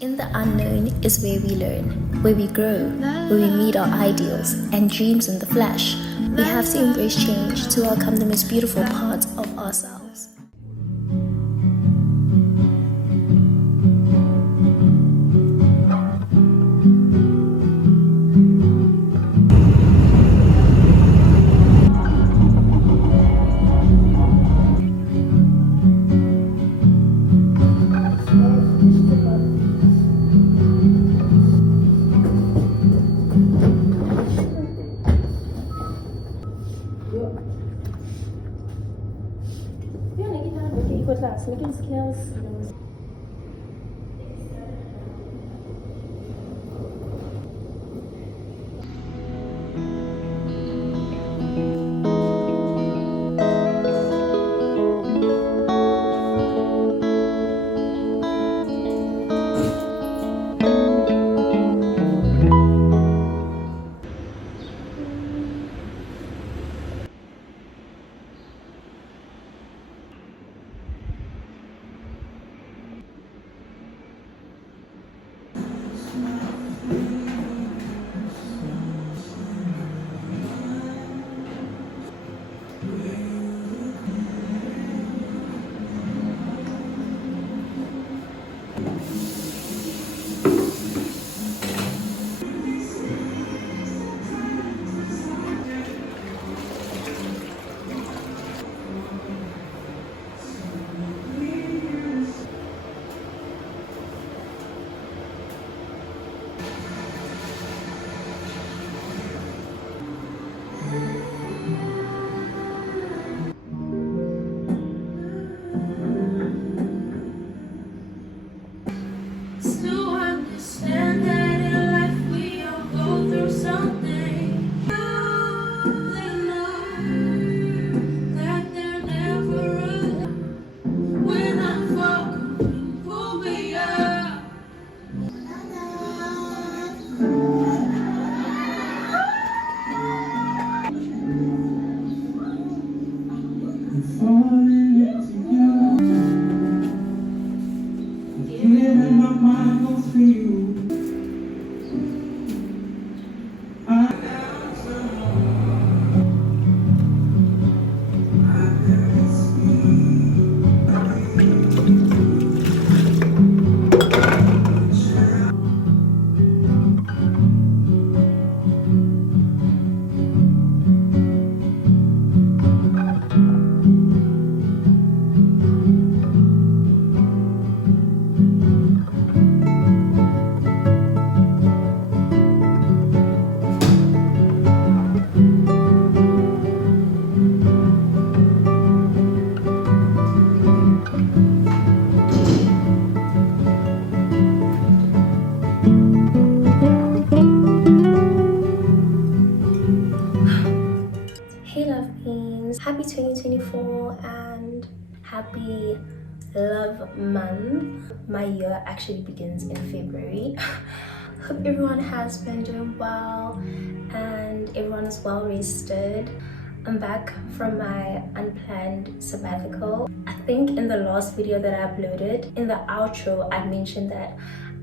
In the unknown is where we learn, where we grow, where we meet our ideals and dreams in the flesh. We have to embrace change to welcome the most beautiful parts of ourselves. Hey love beans, happy 2024 and happy love month. My year actually begins in February. Hope everyone has been doing well and everyone is well rested. I'm back from my unplanned sabbatical. I think in the last video that I uploaded, in the outro, I mentioned that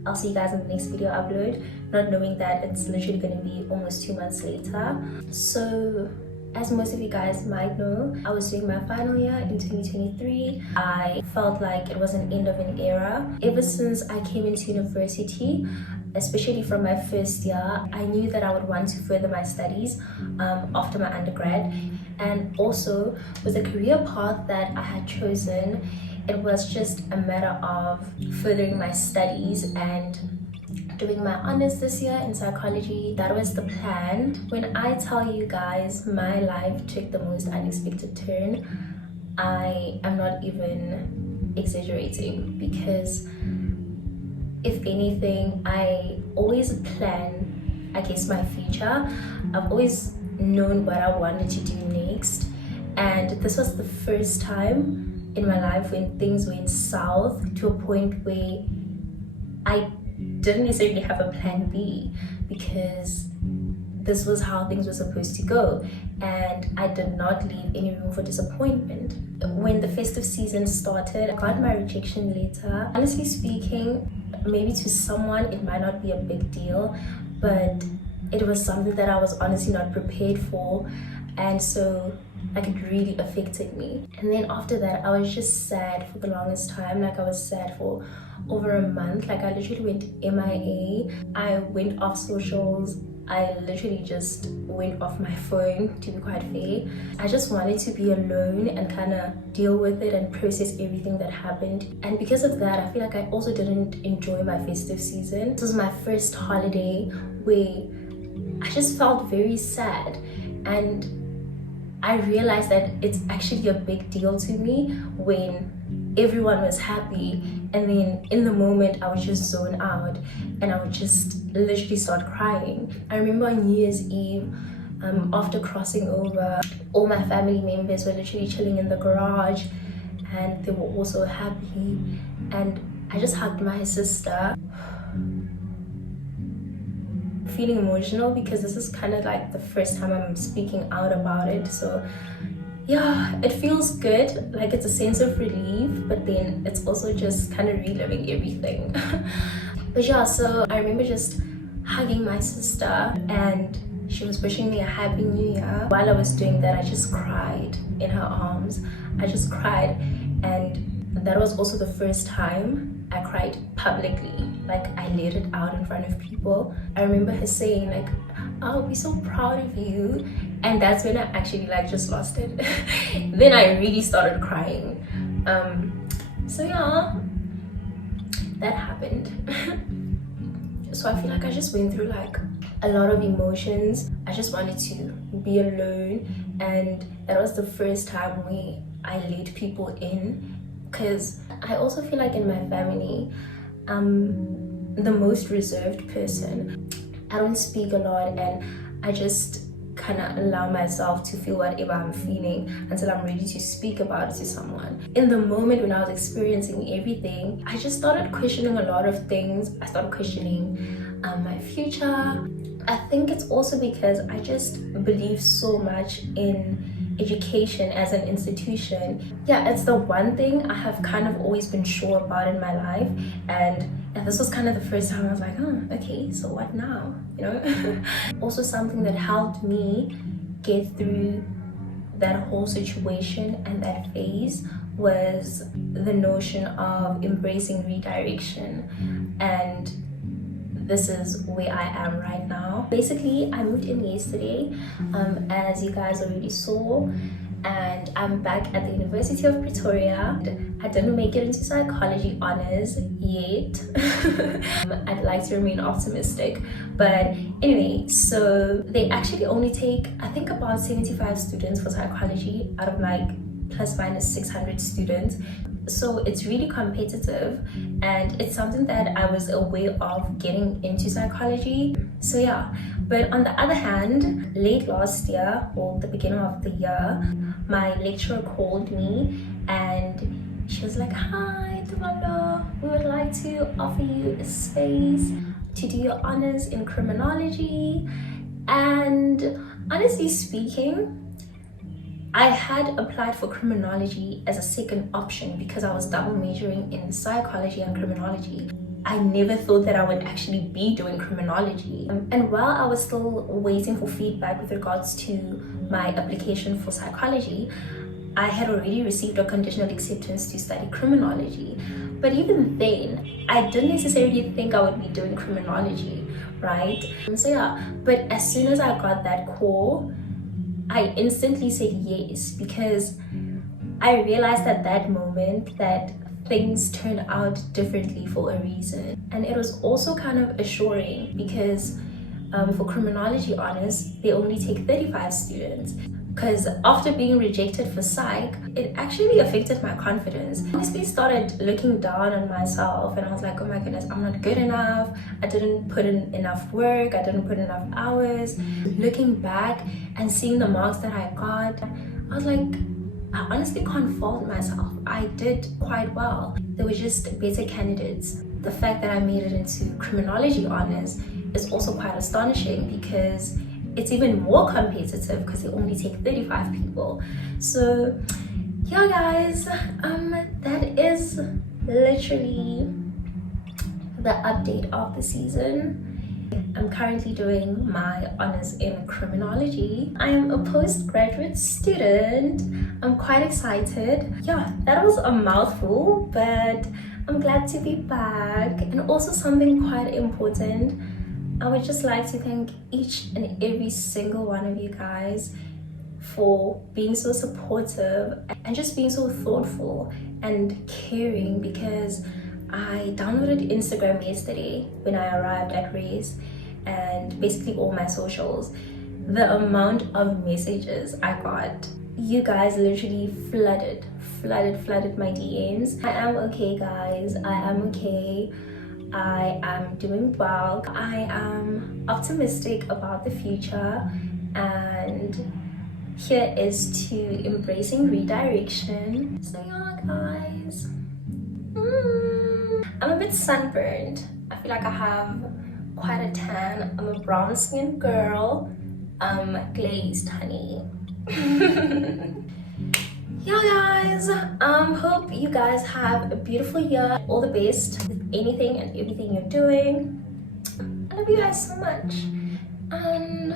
I'll see you guys in the next video upload, not knowing that it's literally going to be almost 2 months later. So as most of you guys might know, I was doing my final year in 2023. I felt like it was an end of an era. Ever since I came into university, especially from my first year, I knew that I would want to further my studies after my undergrad. And also with the career path that I had chosen, it was just a matter of furthering my studies and doing my honors this year in psychology. That was the plan. When I tell you guys my life took the most unexpected turn, I am not even exaggerating, because if anything, I always plan, I guess, my future. I've always known what I wanted to do next, and this was the first time in my life when things went south to a point where I didn't necessarily have a plan B, because this was how things were supposed to go, and I did not leave any room for disappointment. When the festive season started, I got my rejection letter. Honestly speaking, maybe to someone it might not be a big deal, but it was something that I was honestly not prepared for, and so like it really affected me. And then after that I was just sad for the longest time. Like I was sad for over a month. Like I literally went MIA. I went off socials. I literally just went off my phone, to be quite fair. I just wanted to be alone and kind of deal with it and process everything that happened. And because of that, I feel like I also didn't enjoy my festive season. This was my first holiday where I just felt very sad, and I realized that it's actually a big deal to me when everyone was happy, and then in the moment I would just zone out and I would just literally start crying. I remember on New Year's Eve, after crossing over, all my family members were literally chilling in the garage and they were also happy, and I just hugged my sister, feeling emotional because this is kind of like the first time I'm speaking out about it. So yeah, it feels good, like it's a sense of relief, but then it's also just kind of reliving everything. But yeah, so I remember just hugging my sister and she was wishing me a happy new year. While I was doing that, I just cried in her arms. I just cried, and that was also the first time I cried publicly. Like I let it out in front of people. I remember her saying like, "I'll be so proud of you," and that's when I actually like just lost it. Then I really started crying. So yeah, that happened. So I feel like I just went through like a lot of emotions. I just wanted to be alone, and that was the first time where I let people in, because I also feel like in my family I'm the most reserved person. I don't speak a lot, and I just kind of allow myself to feel whatever I'm feeling until I'm ready to speak about it to someone. In the moment when I was experiencing everything, I just started questioning a lot of things. I started questioning my future. I think it's also because I just believe so much in education as an institution. Yeah, it's the one thing I have kind of always been sure about in my life, and this was kind of the first time I was like, oh, okay, so what now, you know? Also something that helped me get through that whole situation and that phase was the notion of embracing redirection, and this is where I am right now. Basically, I moved in yesterday, as you guys already saw, and I'm back at the University of Pretoria. I didn't make it into psychology honors yet. I'd like to remain optimistic, but anyway, so they actually only take, I think, about 75 students for psychology out of like plus minus 600 students. So it's really competitive, and it's something that I was aware of getting into psychology. So yeah, but on the other hand, late last year or the beginning of the year, my lecturer called me and she was like, "Hi Tumalo, we would like to offer you a space to do your honors in criminology." And honestly speaking, I had applied for criminology as a second option because I was double majoring in psychology and criminology. I never thought that I would actually be doing criminology. And while I was still waiting for feedback with regards to my application for psychology, I had already received a conditional acceptance to study criminology. But even then, I didn't necessarily think I would be doing criminology, right? So yeah, but as soon as I got that call, I instantly said yes, because I realized at that moment that things turn out differently for a reason. And it was also kind of assuring because for criminology honors, they only take 35 students. Because after being rejected for psych, it actually affected my confidence. I honestly started looking down on myself, and I was like, oh my goodness, I'm not good enough. I didn't put in enough work. I didn't put enough hours. Looking back and seeing the marks that I got, I was like, I honestly can't fault myself. I did quite well. There were just better candidates. The fact that I made it into criminology honors is also quite astonishing because it's even more competitive because they only take 35 people. So yeah guys, that is literally the update of the season. I'm currently doing my honors in criminology. I am a postgraduate student. I'm quite excited. Yeah, that was a mouthful, but I'm glad to be back. And also something quite important, I would just like to thank each and every single one of you guys for being so supportive and just being so thoughtful and caring, because I downloaded Instagram yesterday when I arrived at Race, and basically all my socials. The amount of messages I got, you guys literally flooded my DMs. I am okay, guys. I am okay. I am doing well. I am optimistic about the future, and here is to embracing redirection. So yeah, guys. I'm a bit sunburned. I feel like I have quite a tan. I'm a brown skinned girl. Glazed, honey. Yeah, guys. Hope you guys have a beautiful year. All the best with anything and everything you're doing. I love you guys so much. And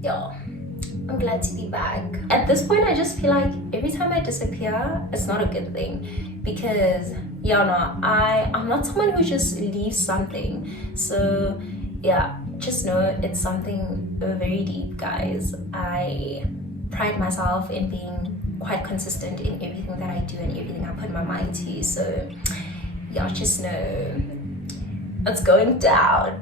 yeah, I'm glad to be back. At this point, I just feel like every time I disappear, it's not a good thing, because yeah, no, I'm not someone who just leaves something. So yeah, just know it's something very deep, guys. I pride myself in being quite consistent in everything that I do and everything I put my mind to. So yeah, just know it's going down.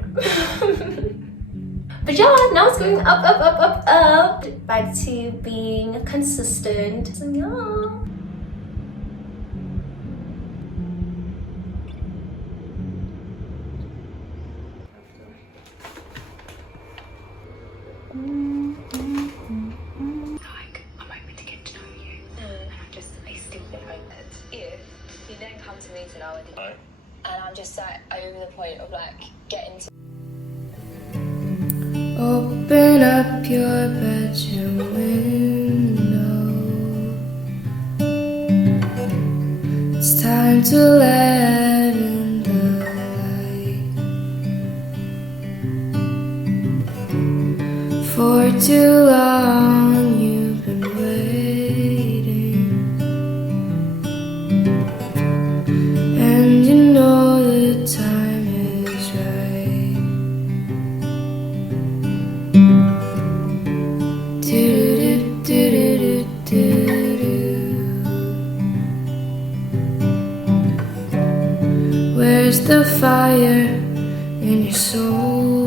But yeah, now it's going up. Back to being consistent. So yeah. Like, I'm hoping to get to know you. And I still think that if you then come to me today, and I'm just like over the point of like getting to. Open up your bedroom window. It's time to let in the light. For too long you've been waiting, and you know the time is right. Where's the fire in your soul?